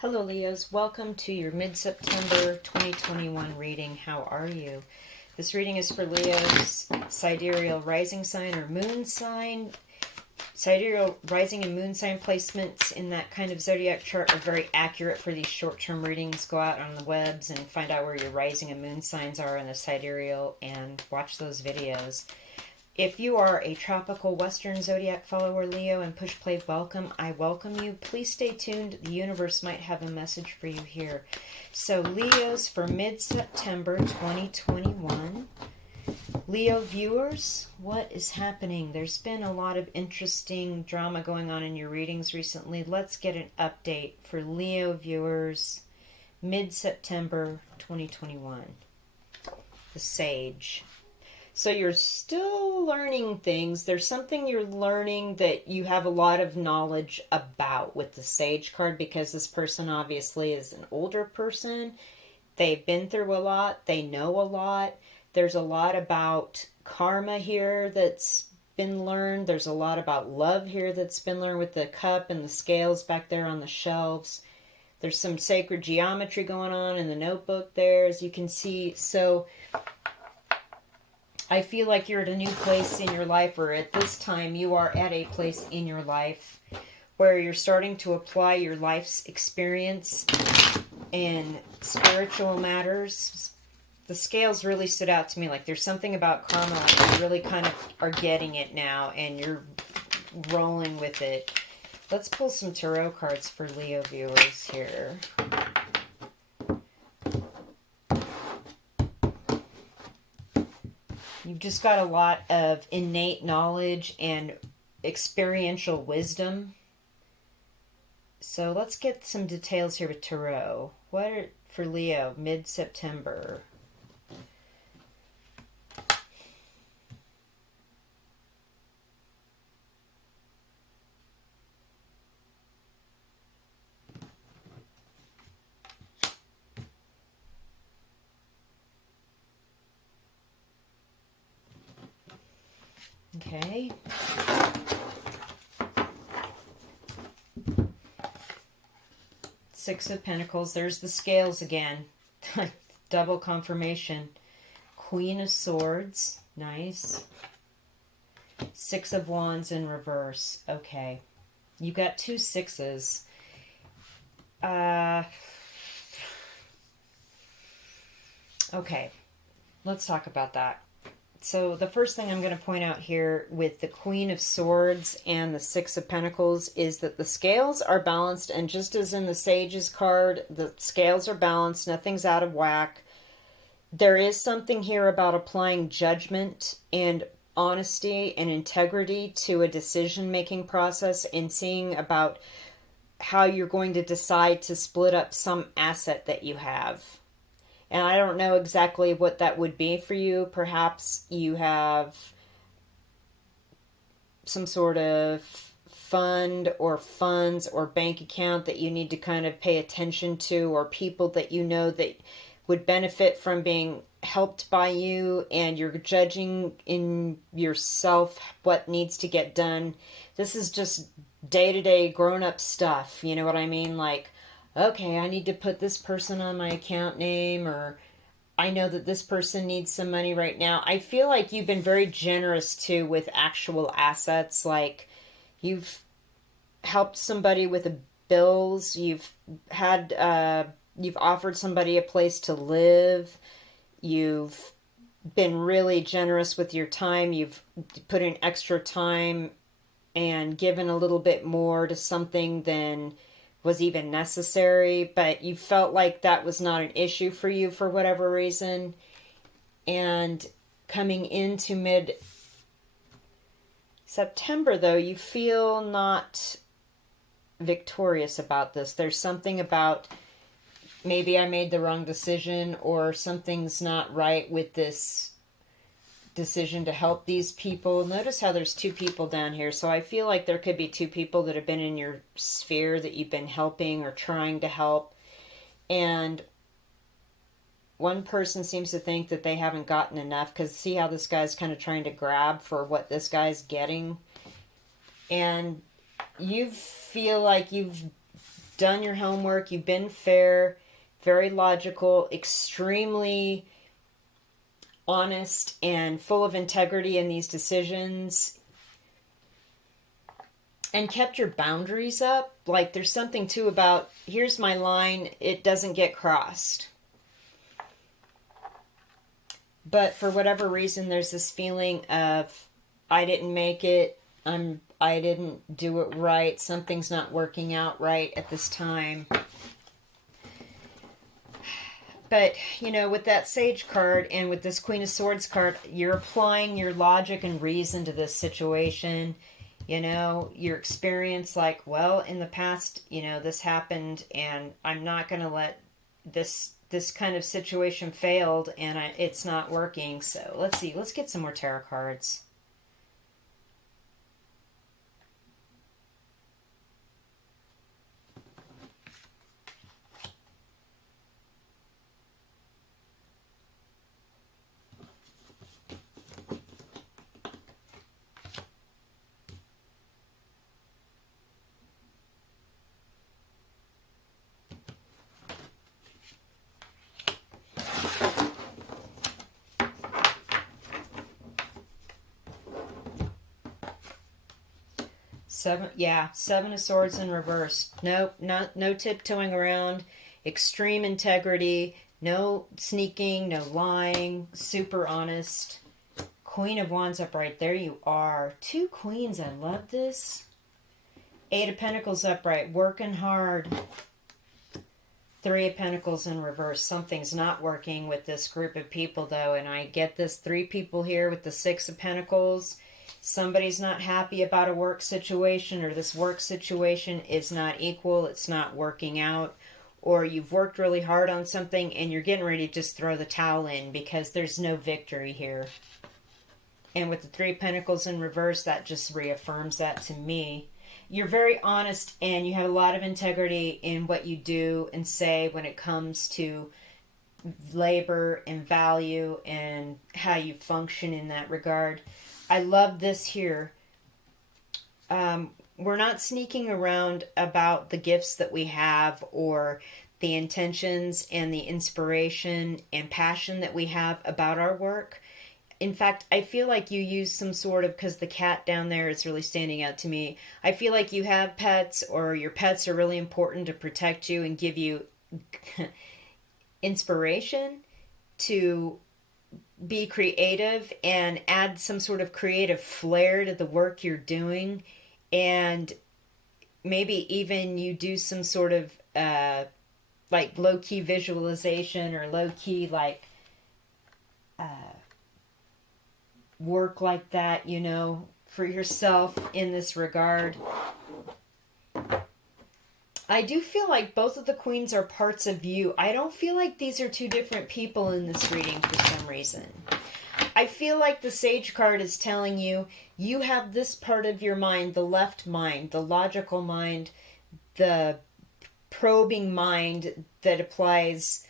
Hello Leos, welcome to your mid-September 2021 reading. How are you? This reading is for Leo's sidereal rising sign or moon sign. Sidereal rising and moon sign placements in that kind of zodiac chart are very accurate for these short-term readings. Go out on the webs and find out where your rising and moon signs are in the sidereal and watch those videos. If you are a tropical Western zodiac follower, Leo, and push play welcome, I welcome you. Please stay tuned. The universe might have a message for you here. So, Leos for mid-September 2021. Leo viewers, what is happening? There's been a lot of interesting drama going on in your readings recently. Let's get an update for Leo viewers mid-September 2021. The Sage. So you're still learning things. There's something you're learning that you have a lot of knowledge about with the Sage card, because this person obviously is an older person. They've been through a lot. They know a lot. There's a lot about karma here that's been learned. There's a lot about love here that's been learned with the cup and the scales back there on the shelves. There's some sacred geometry going on in the notebook there, as you can see. So I feel like you're at a new place in your life, or at this time you are at a place in your life where you're starting to apply your life's experience in spiritual matters. The scales really stood out to me. Like there's something about karma, like you really kind of are getting it now and you're rolling with it. Let's pull some tarot cards for Leo viewers here. You've just got a lot of innate knowledge and experiential wisdom. So let's get some details here with tarot. What are for Leo mid-September? Okay. Six of Pentacles. There's the scales again. Double confirmation. Queen of Swords. Nice. Six of Wands in reverse. Okay. You got two sixes. Okay. Let's talk about that. So the first thing I'm going to point out here with the Queen of Swords and the Six of Pentacles is that the scales are balanced, and just as in the Sage's card, the scales are balanced, nothing's out of whack. There is something here about applying judgment and honesty and integrity to a decision-making process and seeing about how you're going to decide to split up some asset that you have. And I don't know exactly what that would be for you. Perhaps you have some sort of fund or funds or bank account that you need to kind of pay attention to, or people that you know that would benefit from being helped by you, and you're judging in yourself what needs to get done. This is just day-to-day grown-up stuff, you know what I mean? Like, okay, I need to put this person on my account name, or I know that this person needs some money right now. I feel like you've been very generous too with actual assets. Like you've helped somebody with the bills. You've offered somebody a place to live. You've been really generous with your time. You've put in extra time and given a little bit more to something than was even necessary, but you felt like that was not an issue for you for whatever reason. And coming into mid-September, though, you feel not victorious about this. There's something about maybe I made the wrong decision, or something's not right with this decision to help these people. Notice how there's two people down here. So I feel like there could be two people that have been in your sphere that you've been helping or trying to help. And one person seems to think that they haven't gotten enough, because see how this guy's kind of trying to grab for what this guy's getting. And you feel like you've done your homework, you've been fair, very logical, extremely honest, and full of integrity in these decisions, and kept your boundaries up. Like, there's something too about, here's my line, it doesn't get crossed. But for whatever reason, there's this feeling of, I didn't make it, I didn't do it right, something's not working out right at this time. But, you know, with that Sage card and with this Queen of Swords card, you're applying your logic and reason to this situation. You know, your experience, like, well, in the past, you know, this happened, and I'm not going to let this kind of situation failed, and it's not working. So let's see. Let's get some more tarot cards. Seven of Swords in reverse. Nope, no tiptoeing around. Extreme integrity. No sneaking, no lying. Super honest. Queen of Wands upright. There you are. Two queens. I love this. Eight of Pentacles upright. Working hard. Three of Pentacles in reverse. Something's not working with this group of people, though. And I get this. Three people here with the Six of Pentacles. Somebody's not happy about a work situation, or this work situation is not equal, it's not working out, or you've worked really hard on something and you're getting ready to just throw the towel in because there's no victory here. And with the Three of Pentacles in reverse, that just reaffirms that to me. You're very honest and you have a lot of integrity in what you do and say when it comes to labor and value and how you function in that regard. I love this here. We're not sneaking around about the gifts that we have or the intentions and the inspiration and passion that we have about our work. In fact, I feel like you use some sort of, because the cat down there is really standing out to me, I feel like you have pets, or your pets are really important to protect you and give you inspiration to be creative and add some sort of creative flair to the work you're doing. And maybe even you do some sort of like low-key visualization or low-key like work like that, you know, for yourself in this regard. I do feel like both of the queens are parts of you. I don't feel like these are two different people in this reading for some reason. I feel like the Sage card is telling you, you have this part of your mind, the left mind, the logical mind, the probing mind that applies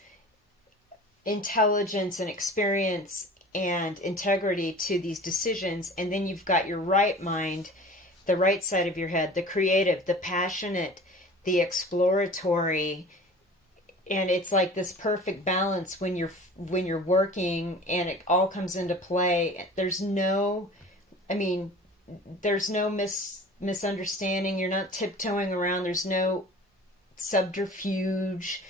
intelligence and experience and integrity to these decisions. And then you've got your right mind, the right side of your head, the creative, the passionate, the exploratory. And it's like this perfect balance when you're working and it all comes into play. There's no misunderstanding. You're not tiptoeing around. There's no subterfuge.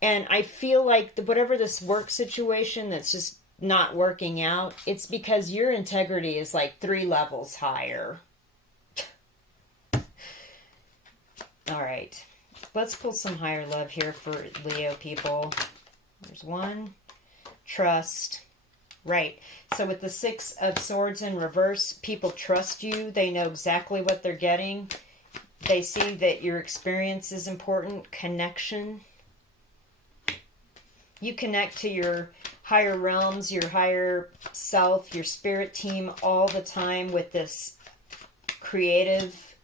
And I feel like whatever this work situation that's just not working out, it's because your integrity is like 3 levels higher. All right. Let's pull some higher love here for Leo people. There's one. Trust. Right. So with the Six of Swords in reverse, people trust you. They know exactly what they're getting. They see that your experience is important. Connection. You connect to your higher realms, your higher self, your spirit team all the time with this creative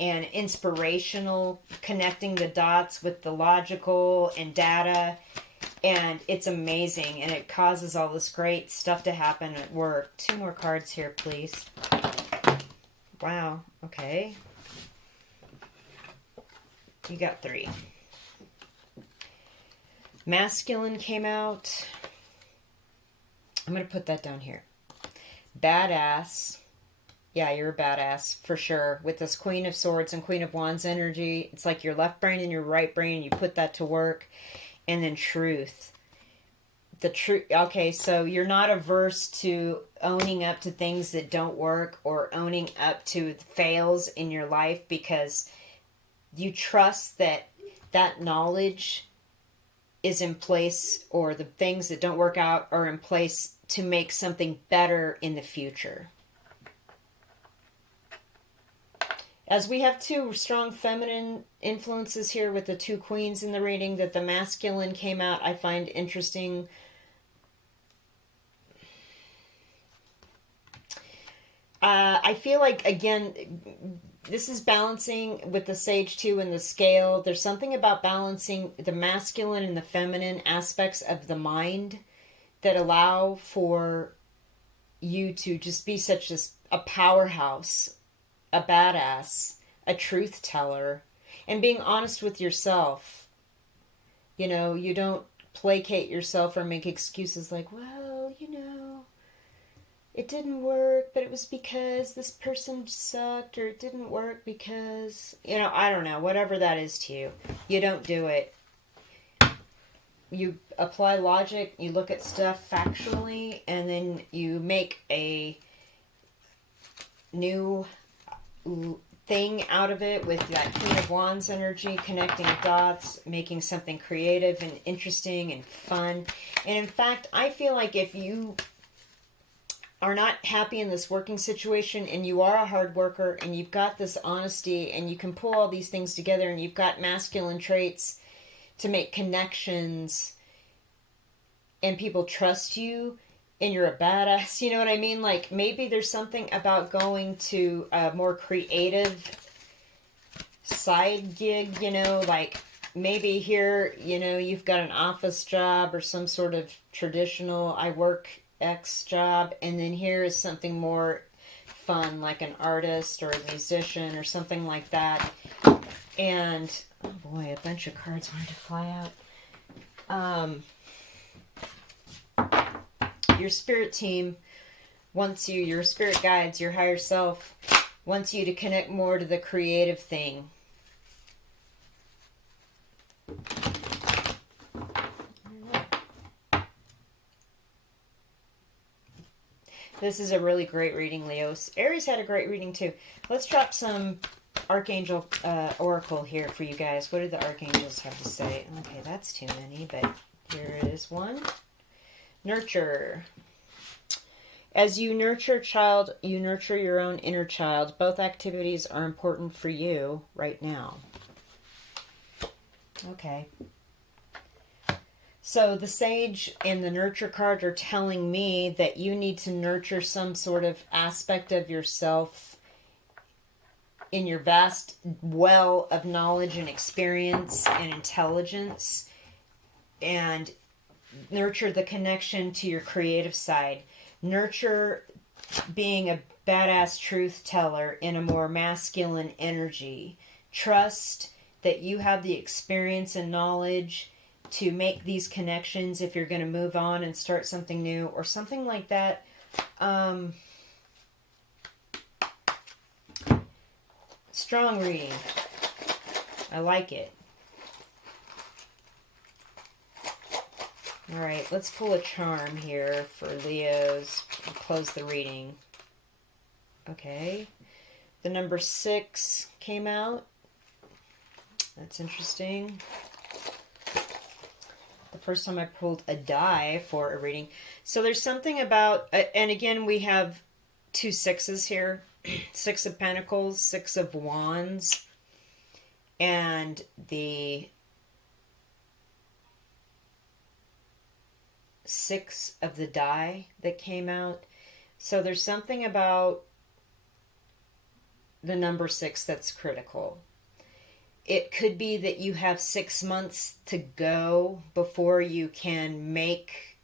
and inspirational, connecting the dots with the logical and data. And it's amazing. And it causes all this great stuff to happen at work. 2 more cards here, please. Wow. Okay. You got 3. Masculine came out. I'm going to put that down here. Badass. Yeah, you're a badass for sure. With this Queen of Swords and Queen of Wands energy, it's like your left brain and your right brain, you put that to work. And then truth. The truth. Okay, so you're not averse to owning up to things that don't work or owning up to fails in your life because you trust that that knowledge is in place, or the things that don't work out are in place to make something better in the future. As we have 2 strong feminine influences here with the 2 queens in the reading, that the masculine came out, I find interesting. I feel like, again, this is balancing with the Sage 2 and the scale. There's something about balancing the masculine and the feminine aspects of the mind that allow for you to just be such a powerhouse, a badass, a truth teller, and being honest with yourself. You know, you don't placate yourself or make excuses like, well, you know, it didn't work, but it was because this person sucked, or it didn't work because, you know, I don't know, whatever that is to you. You don't do it. You apply logic, you look at stuff factually, and then you make a new thing out of it with that Queen of Wands energy, connecting dots, making something creative and interesting and fun. And in fact, I feel like if you are not happy in this working situation and you are a hard worker and you've got this honesty and you can pull all these things together and you've got masculine traits to make connections and people trust you and you're a badass, you know what I mean? Like, maybe there's something about going to a more creative side gig, you know, like maybe here, you know, you've got an office job or some sort of traditional I work X job, and then here is something more fun, like an artist or a musician or something like that. And oh boy, a bunch of cards wanted to fly out. Your spirit team wants you, your spirit guides, your higher self wants you to connect more to the creative thing. This is a really great reading, Leos. Aries had a great reading too. Let's drop some Archangel Oracle here for you guys. What do the Archangels have to say? Okay, that's too many, but here is one. Nurture. As you nurture a child, you nurture your own inner child. Both activities are important for you right now. Okay. So the Sage and the Nurture card are telling me that you need to nurture some sort of aspect of yourself in your vast well of knowledge and experience and intelligence, and nurture the connection to your creative side. Nurture being a badass truth teller in a more masculine energy. Trust that you have the experience and knowledge to make these connections if you're going to move on and start something new or something like that. Strong reading. I like it. All right, let's pull a charm here for Leos. We'll close the reading. Okay. The number 6 came out. That's interesting. The first time I pulled a die for a reading. So there's something about, and again, we have 2 6s here. 6 of Pentacles, 6 of Wands, and the 6 of the die that came out. So there's something about the number 6 that's critical. It could be that you have 6 months to go before you can make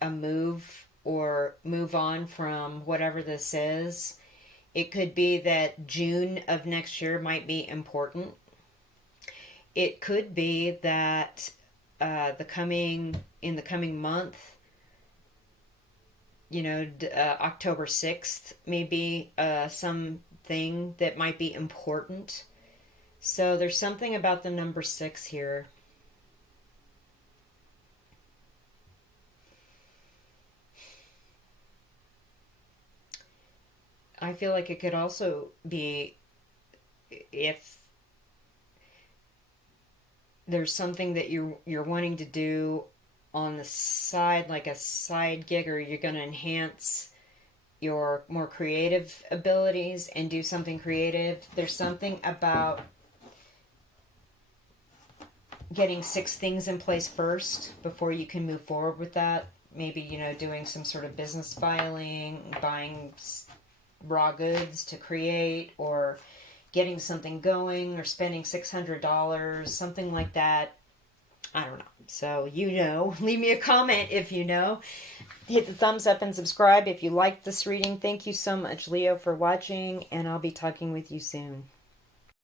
a move or move on from whatever this is. It could be that June of next year might be important. it could be that in the coming month, October 6th, maybe something that might be important. So there's something about the number 6 here. I feel like it could also be if there's something that you're wanting to do on the side, like a side gig, or you're going to enhance your more creative abilities and do something creative. There's something about getting 6 things in place first before you can move forward with that. Maybe, doing some sort of business filing, buying raw goods to create, or getting something going, or spending $600, something like that. I don't know. So, leave me a comment if you know. Hit the thumbs up and subscribe if you liked this reading. Thank you so much, Leo, for watching, and I'll be talking with you soon.